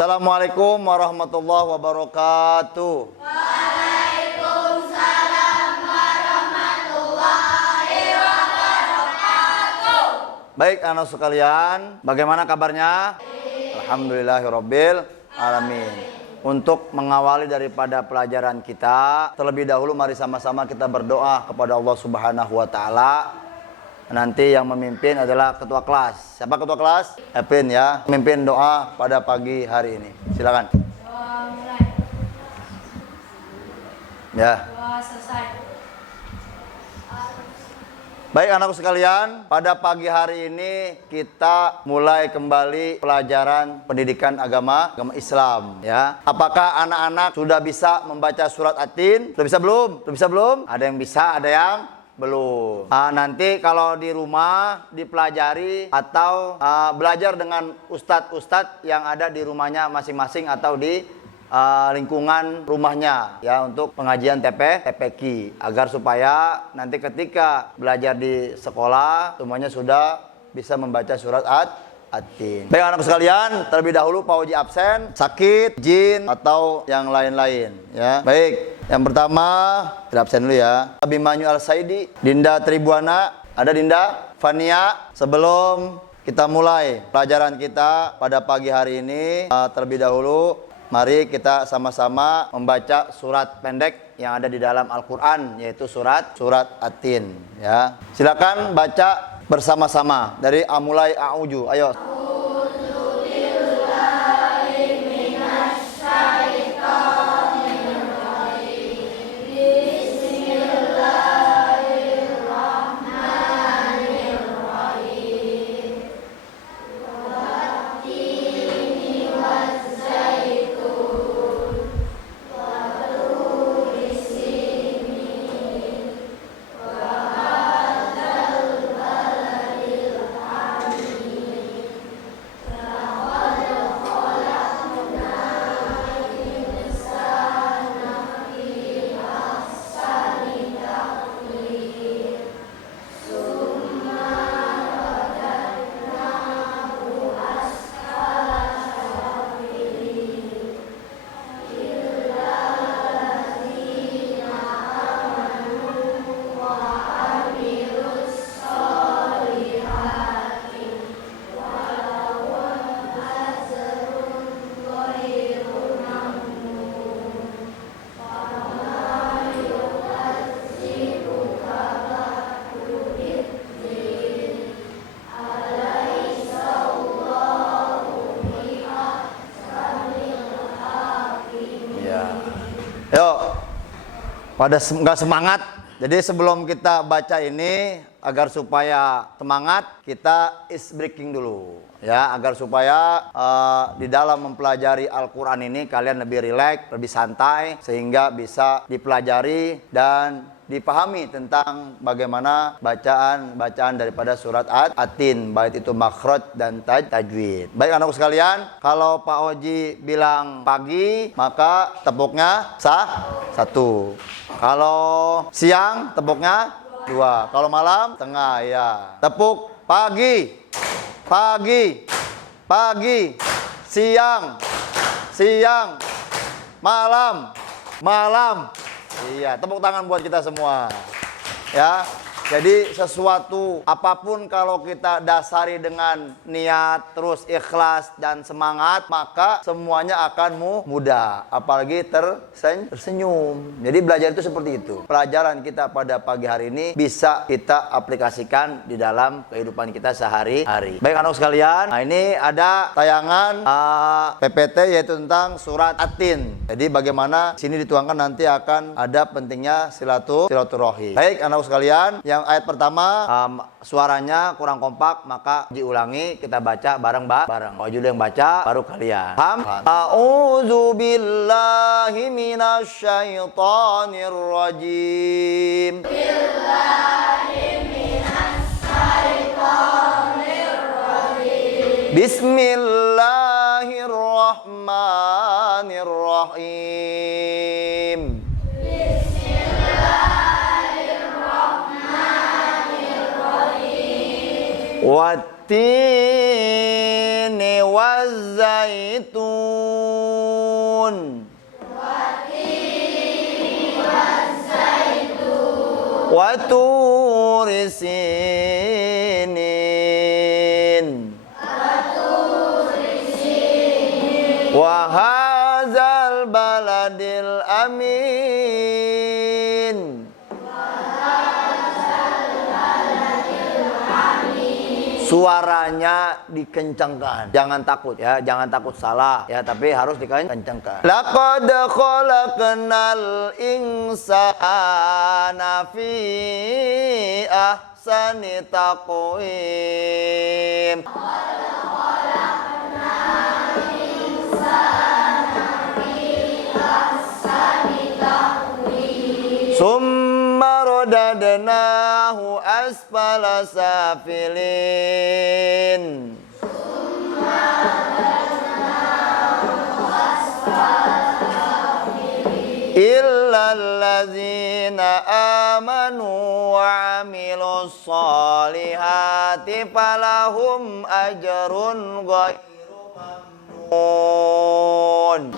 Assalamualaikum warahmatullahi wabarakatuh. Waalaikumsalam warahmatullahi wabarakatuh. Baik anak sekalian, bagaimana kabarnya? Alhamdulillahirabbil alamin. Untuk mengawali daripada pelajaran kita, terlebih dahulu mari sama-sama kita berdoa kepada Allah Subhanahu wa taala. Nanti yang memimpin adalah ketua kelas. Siapa ketua kelas? Epin ya, memimpin doa pada pagi hari ini. Silakan. Doa mulai. Ya. Doa selesai. Baik anakku sekalian, pada pagi hari ini kita mulai kembali pelajaran pendidikan agama Islam ya. Apakah anak-anak sudah bisa membaca surat At-Tin? Sudah bisa belum? Sudah bisa belum? Ada yang bisa, ada yang belum. Nanti kalau di rumah dipelajari atau belajar dengan ustadz-ustadz yang ada di rumahnya masing-masing atau di lingkungan rumahnya ya, untuk pengajian TPQ agar supaya nanti ketika belajar di sekolah semuanya sudah bisa membaca surat At-Tin. Baik anak sekalian, terlebih dahulu Pak Oji absen, sakit, jin atau yang lain-lain ya. Baik. Yang pertama, kita absen dulu ya. Abimanyu Al-Saidi, Dinda Tribuana, ada Dinda? Fania, sebelum kita mulai pelajaran kita pada pagi hari ini, terlebih dahulu, mari kita sama-sama membaca surat pendek yang ada di dalam Al-Quran, yaitu surat At-Tin. Ya. Silakan baca bersama-sama dari mulai A'udzu. Ayo. Yuk, pada nggak semangat. Jadi sebelum kita baca ini, agar supaya semangat, kita is breaking dulu ya, agar supaya di dalam mempelajari Al-Quran ini kalian lebih rileks, lebih santai, sehingga bisa dipelajari dan dipahami tentang bagaimana bacaan daripada surat At-Tin, baik itu makhraj dan tajwid. Baik anakku sekalian, kalau Pak Oji bilang pagi, maka tepuknya satu. Kalau siang, tepuknya 2. Kalau malam, tengah ya. Tepuk pagi, siang, malam. Iya, tepuk tangan buat kita semua. Ya. Jadi sesuatu apapun kalau kita dasari dengan niat, terus ikhlas dan semangat, maka semuanya akan mudah, apalagi tersenyum. Jadi belajar itu seperti itu. Pelajaran kita pada pagi hari ini bisa kita aplikasikan di dalam kehidupan kita sehari-hari. Baik anak sekalian, nah ini ada tayangan PPT yaitu tentang surat At-Tin. Jadi bagaimana sini dituangkan nanti akan ada pentingnya silaturahim. Baik anak sekalian, yang ayat pertama suaranya kurang kompak, maka diulangi, kita baca bareng-bareng. Kalau judul yang baca baru kalian. Paham? A'udzu billahi minasyaitonir rajim. Bismillahirrahmanirrahim. Wattini wazzaitun. wa turi sinin wa hadzal baladil amin. Suaranya dikencangkan, jangan takut ya, jangan takut salah ya, tapi harus dikencangkan. Laqad khalaqnal insana fi ahsani taqwim. Summa radadnahu asfala safilin. Illal ladzina amanu wa amilus solihati falahum ajrun ghairu mamnun.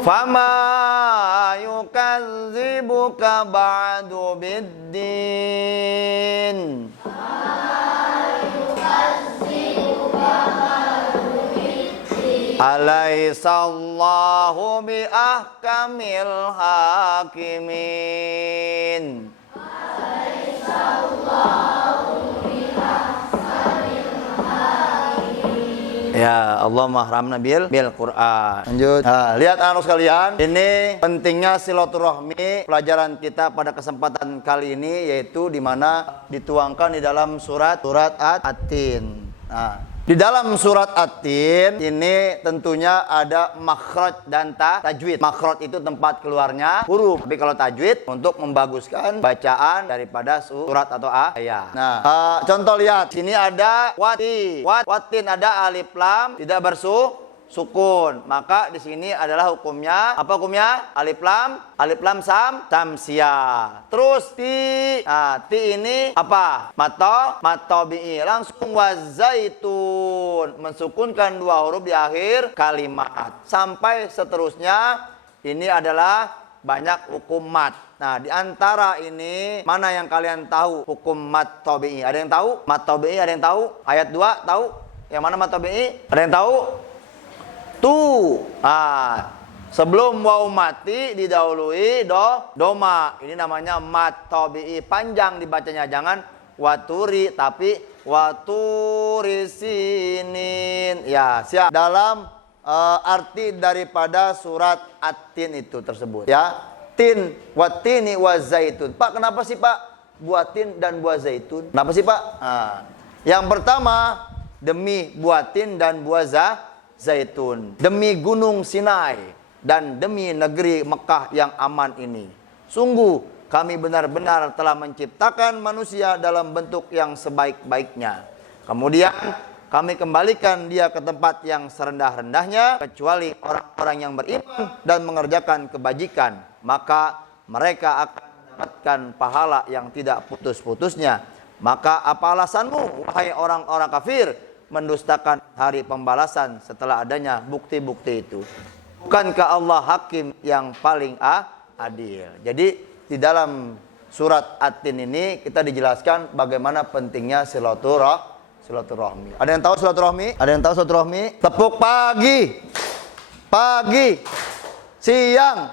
Fama yukadzibuka ba'du biddin. Alaihissallahu bi ahkamil hakimin. Ya Allah mahramna bil Quran. Lanjut. Nah, lihat anak sekalian, ini pentingnya silaturahmi. Pelajaran kita pada kesempatan kali ini yaitu di mana dituangkan di dalam surat At-Tin. Nah, di dalam surat At-Tin ini tentunya ada makhraj dan tajwid. Makhraj itu tempat keluarnya huruf, tapi kalau tajwid untuk membaguskan bacaan daripada surat atau ayat. Nah, contoh lihat, sini ada wati, watin ada alif lam tidak bersukun. Maka di sini adalah hukumnya apa hukumnya? Alif lam samsiah. Terus ti. Nah, ti ini apa? Matobi'i langsung wazaitun, mensukunkan dua huruf di akhir kalimat. Sampai seterusnya ini adalah banyak hukum mat. Nah, di antara ini mana yang kalian tahu hukum mat tabi'i? Ada yang tahu? Mat tabi'i ada yang tahu? Ayat 2 tahu? Yang mana mat tabi'i? Ada yang tahu? Sebelum waw mati didahului doma. Ini namanya mat tabi'i, panjang dibacanya, jangan waturi tapi waturi sinin. Ya, siap. Dalam arti daripada surat At-Tin itu tersebut ya. Tin, watini wa zaitun. Pak, kenapa sih Pak buah tin dan buah zaitun? Kenapa sih Pak? Yang pertama, demi buah tin dan buah zaitun, demi gunung Sinai dan demi negeri Mekah yang aman ini. Sungguh kami benar-benar telah menciptakan manusia dalam bentuk yang sebaik-baiknya. Kemudian kami kembalikan dia ke tempat yang serendah-rendahnya, kecuali orang-orang yang beriman dan mengerjakan kebajikan. Maka mereka akan mendapatkan pahala yang tidak putus-putusnya. Maka apa alasanmu, wahai orang-orang kafir, mendustakan hari pembalasan setelah adanya bukti-bukti itu? Bukankah Allah hakim yang paling adil? Jadi di dalam surat At-Tin ini kita dijelaskan bagaimana pentingnya silaturahmi. Ada yang tahu silaturahmi? Ada yang tahu silaturahmi? Tepuk pagi, siang.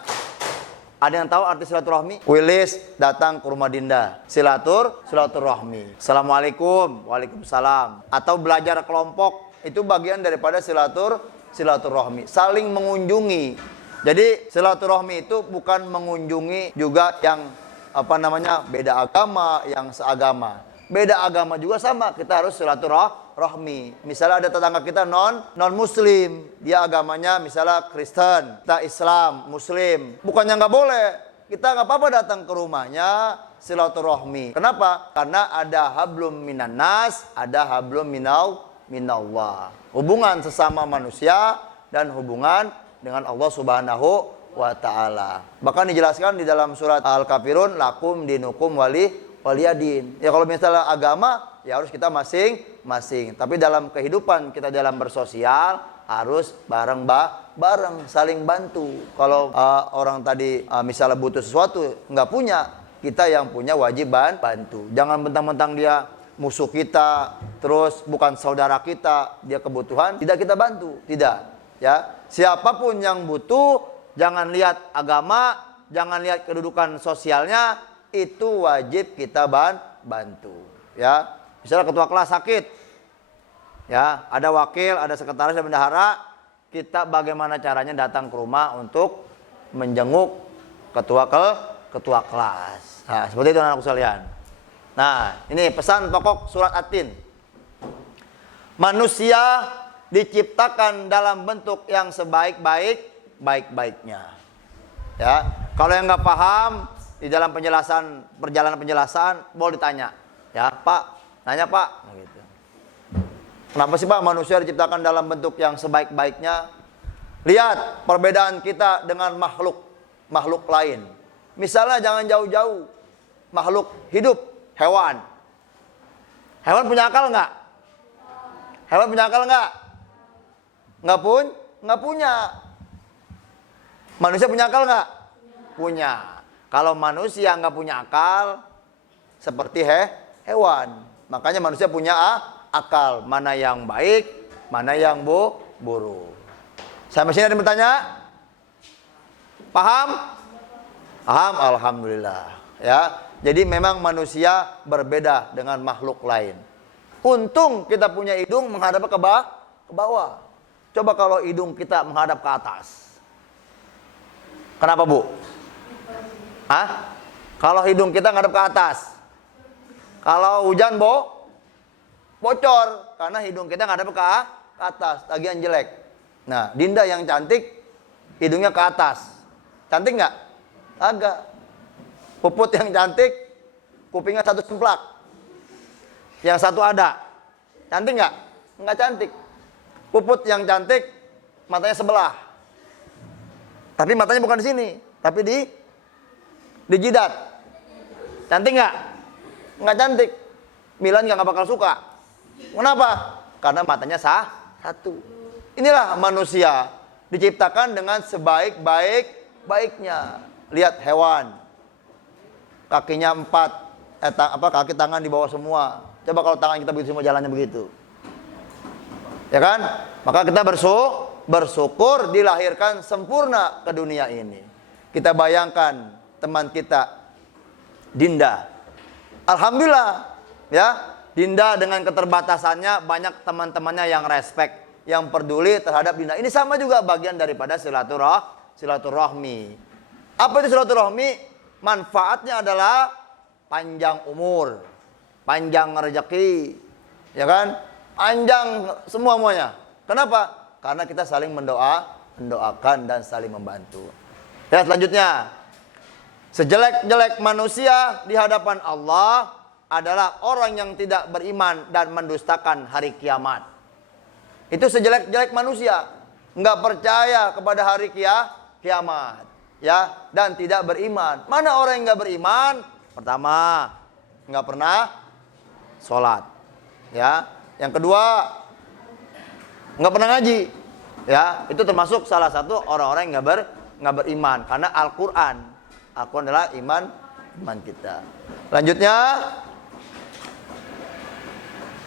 Ada yang tahu arti silaturahmi? Wilis datang ke rumah Dinda. Silaturahmi. Assalamualaikum, waalaikumsalam. Atau belajar kelompok, itu bagian daripada silaturahmi. Saling mengunjungi. Jadi silaturahmi itu bukan mengunjungi juga yang beda agama, yang seagama. Beda agama juga sama, kita harus silaturahmi. Misalnya ada tetangga kita non muslim, dia agamanya misalnya Kristen, kita Islam, Muslim. Bukannya nggak boleh, kita nggak apa-apa datang ke rumahnya silaturahmi. Kenapa? Karena ada hablum minan nas, ada hablum minallah. Hubungan sesama manusia dan hubungan dengan Allah Subhanahu wa ta'ala. Bahkan dijelaskan di dalam surat Al-Kafirun, lakum dinukum waliyadin. Ya kalau misalnya agama, ya harus kita masing-masing. Tapi dalam kehidupan kita dalam bersosial harus bareng saling bantu. Kalau orang tadi misalnya butuh sesuatu nggak punya, kita yang punya wajib bantu. Jangan mentang-mentang dia musuh kita, terus bukan saudara kita, dia kebutuhan tidak kita bantu, tidak. Ya, siapapun yang butuh, jangan lihat agama, jangan lihat kedudukan sosialnya, itu wajib kita bantu. Ya, misalnya ketua kelas sakit, ya, ada wakil, ada sekretaris dan bendahara, kita bagaimana caranya datang ke rumah untuk menjenguk ketua kelas. Nah, seperti itu anak-anakku sekalian. Nah, ini pesan pokok surat At-Tin. Manusia diciptakan dalam bentuk yang sebaik-baiknya. Ya, kalau yang nggak paham di dalam perjalanan penjelasan, boleh ditanya. Ya, Pak, nanya Pak. Gitu. Kenapa sih Pak manusia diciptakan dalam bentuk yang sebaik-baiknya? Lihat perbedaan kita dengan makhluk lain. Misalnya jangan jauh-jauh, makhluk hidup. Hewan punya akal nggak? Hewan punya akal nggak? Nggak punya. Manusia punya akal nggak? Punya. Kalau manusia nggak punya akal, seperti hewan. Makanya manusia punya akal. Mana yang baik, mana yang buruk. Sampai sini ada yang bertanya? Paham? Paham? Alhamdulillah. Ya. Jadi memang manusia berbeda dengan makhluk lain. Untung kita punya hidung menghadap ke bawah. Coba kalau hidung kita menghadap ke atas. Kenapa Bu? Hah? Kalau hidung kita menghadap ke atas. Kalau hujan bocor. Karena hidung kita menghadap ke atas. Tagihan jelek. Nah, Dinda yang cantik, hidungnya ke atas. Cantik nggak? Agak. Puput yang cantik, kupingnya satu semplak. Yang satu ada. Cantik nggak? Nggak cantik. Puput yang cantik, matanya sebelah. Tapi matanya bukan di sini, tapi di jidat. Cantik nggak? Nggak cantik. Milan nggak bakal suka. Kenapa? Karena matanya satu. Inilah manusia diciptakan dengan sebaik-baiknya. Lihat hewan. Kakinya 4, kaki tangan di bawah semua. Coba kalau tangan kita begitu semua jalannya begitu. Ya kan? Maka kita bersyukur dilahirkan sempurna ke dunia ini. Kita bayangkan teman kita Dinda. Alhamdulillah, ya. Dinda dengan keterbatasannya banyak teman-temannya yang respect, yang peduli terhadap Dinda. Ini sama juga bagian daripada silaturahmi. Apa itu silaturahmi? Manfaatnya adalah panjang umur, panjang rezeki, ya kan? Panjang semuanya. Kenapa? Karena kita saling mendoakan dan saling membantu. Ya, selanjutnya, sejelek-jelek manusia di hadapan Allah adalah orang yang tidak beriman dan mendustakan hari kiamat. Itu sejelek-jelek manusia, nggak percaya kepada hari kiamat. Ya, dan tidak beriman. Mana orang yang nggak beriman? Pertama, nggak pernah sholat. Ya, yang kedua, nggak pernah ngaji. Ya, itu termasuk salah satu orang-orang yang nggak beriman. Karena Al-Quran adalah iman kita. Lanjutnya,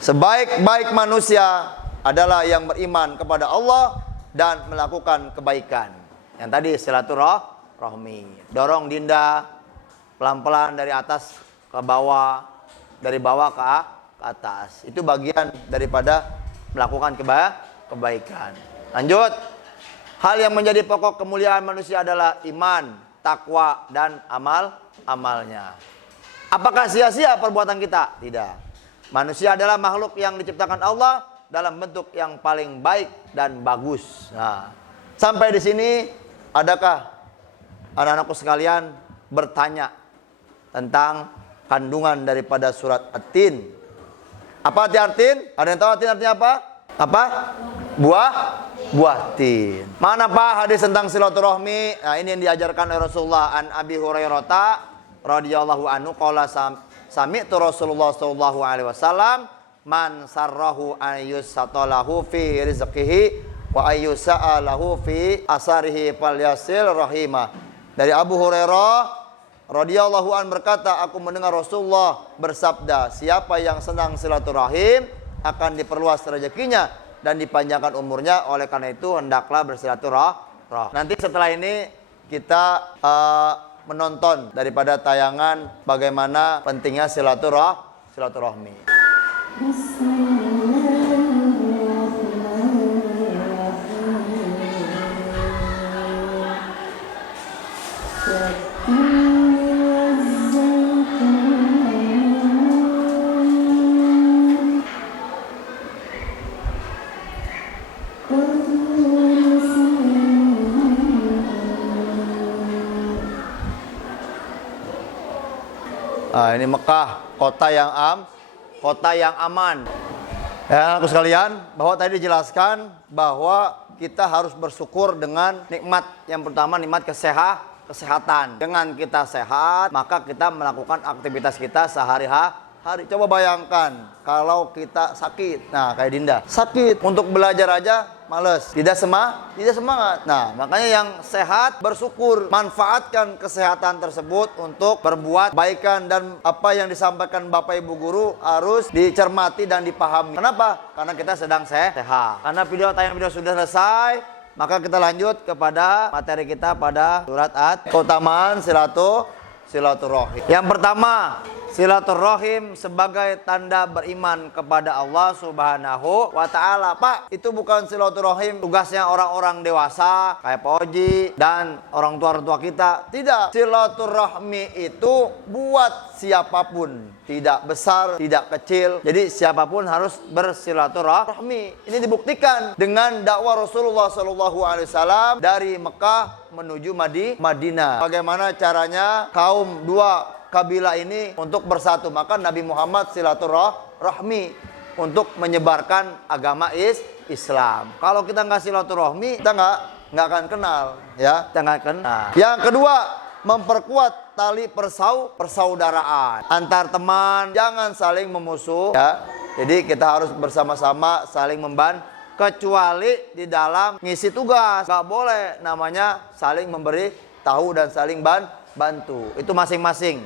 sebaik-baik manusia adalah yang beriman kepada Allah dan melakukan kebaikan. Yang tadi silaturahmi, dorong Dinda pelan-pelan dari atas ke bawah, dari bawah ke atas. Itu bagian daripada melakukan kebaikan. Lanjut, hal yang menjadi pokok kemuliaan manusia adalah iman, takwa, dan amalnya. Apakah sia-sia perbuatan kita? Tidak. Manusia adalah makhluk yang diciptakan Allah dalam bentuk yang paling baik dan bagus. Nah, sampai di sini, adakah anak-anakku sekalian bertanya tentang kandungan daripada surat At-Tin? Apa arti At-Tin? Ada yang tahu At-Tin artinya apa? Apa? Buah tin. Mana Pak hadis tentang silaturahmi? Nah, ini yang diajarkan oleh Rasulullah an Abi Hurairah radhiyallahu anhu qala Sami'tu Rasulullah sallallahu alaihi wasallam man sarrahu ayyusatalahu fi rizqihi wa ayyusa'alahu fi asarihi falyasil rahimah. Dari Abu Hurairah radhiyallahu an berkata, aku mendengar Rasulullah bersabda, siapa yang senang silaturahim akan diperluas rezekinya dan dipanjangkan umurnya. Oleh karena itu hendaklah bersilaturahim. Nanti setelah ini kita menonton daripada tayangan bagaimana pentingnya silaturahmi. Ini Mekah, kota yang aman. Ya, anakku sekalian, bahwa tadi dijelaskan bahwa kita harus bersyukur dengan nikmat. Yang pertama nikmat kesehatan. Dengan kita sehat, maka kita melakukan aktivitas kita sehari-hari. Coba bayangkan kalau kita sakit. Nah, kayak Dinda, sakit untuk belajar aja males, tidak semangat. Nah, makanya yang sehat bersyukur, manfaatkan kesehatan tersebut untuk berbuat kebaikan, dan apa yang disampaikan Bapak Ibu guru harus dicermati dan dipahami. Kenapa? Karena kita sedang sehat. Karena tayangan video sudah selesai, maka kita lanjut kepada materi kita pada surat keutamaan silaturahim. Yang pertama, silaturahim sebagai tanda beriman kepada Allah Subhanahu wa Ta'ala. Pak, itu bukan silaturahim tugasnya orang-orang dewasa kayak Pak Oji dan orang tua kita. Tidak, silaturahmi itu buat siapapun, tidak besar, tidak kecil. Jadi siapapun harus bersilaturahmi. Ini dibuktikan dengan dakwah Rasulullah SAW dari Mekah menuju Madinah. Bagaimana caranya kaum dua kabilah ini untuk bersatu? Maka Nabi Muhammad silaturahmi untuk menyebarkan agama Islam. Kalau kita nggak silaturahmi, kita nggak akan kenal, ya. Kita nggak kenal. Yang kedua, memperkuat tali persaudaraan antar teman, jangan saling memusuh, ya. Jadi kita harus bersama-sama saling membantu. Kecuali di dalam ngisi tugas, nggak boleh namanya saling memberi tahu dan saling bantu. Itu masing-masing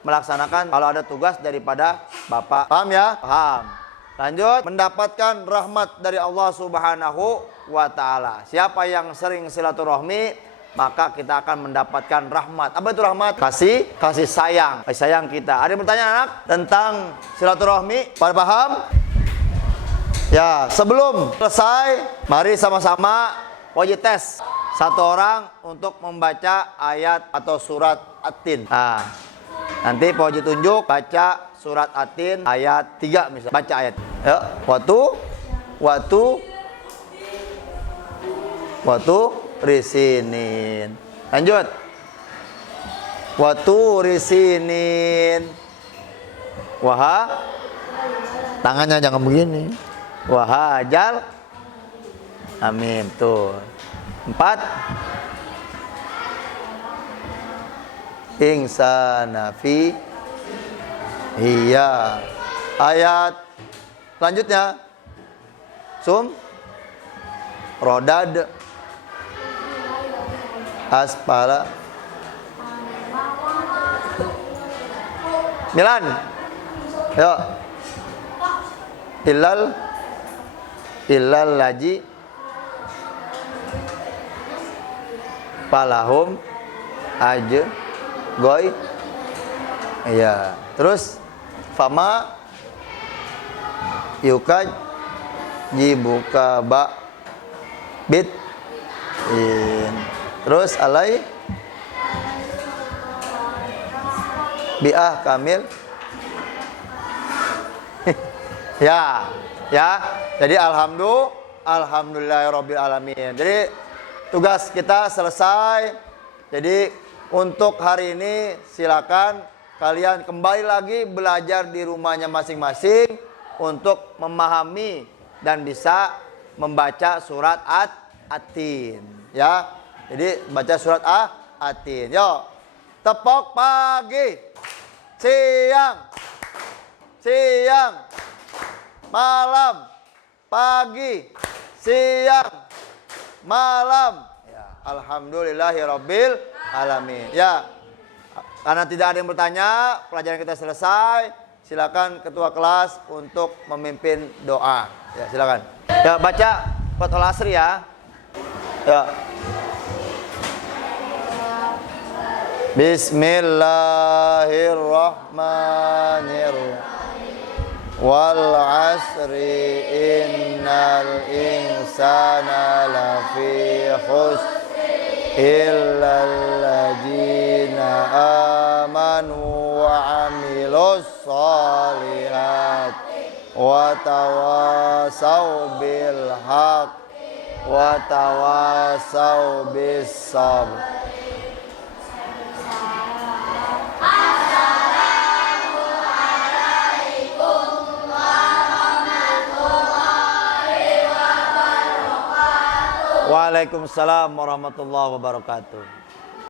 melaksanakan kalau ada tugas daripada Bapak. Paham ya? Paham. Lanjut, mendapatkan rahmat dari Allah Subhanahu wa Ta'ala. Siapa yang sering silaturahmi, maka kita akan mendapatkan rahmat. Apa itu rahmat? Kasih sayang kita. Ada yang bertanya anak tentang silaturahmi? Pada paham? Ya, sebelum selesai, mari sama-sama wajib tes satu orang untuk membaca ayat atau surat At-Tin. Nah, nanti Pak Haji tunjuk baca surat At-Tin ayat 3 misalnya. Baca ayat. Ya, watu risinin. Lanjut. Watu risinin. Tangannya jangan begini. Wahajal. Amin. Tuh. 4. Insana fi. Iya. Ayat selanjutnya. Rodad. Aspala. 9. Yuk. Illal laji palahum aja goy. Iya. Terus fama yukaj jibuka ba bit in. Terus alai biah kamil. Ya. Jadi alhamdulillahirabbil alamin. Jadi tugas kita selesai. Jadi untuk hari ini silakan kalian kembali lagi belajar di rumahnya masing-masing untuk memahami dan bisa membaca surat At-Tin, ya. Jadi baca surat At-Tin. Yo, tepok pagi. siang, siang, malam, pagi, siang, malam. Ya, alhamdulillahirabbil alamin. Ya, karena tidak ada yang bertanya, pelajaran kita selesai. Silakan ketua kelas untuk memimpin doa. Ya, silakan. Ya, baca Fathul Asri ya. Ya. Bismillahirrahmanirrahim. Wal asri innal insana lafi khusr illal ladzina amanu wa amilus shalihat wa tawasau bil haq wa tawasau bis sabr. Waalaikumsalam warahmatullahi wabarakatuh.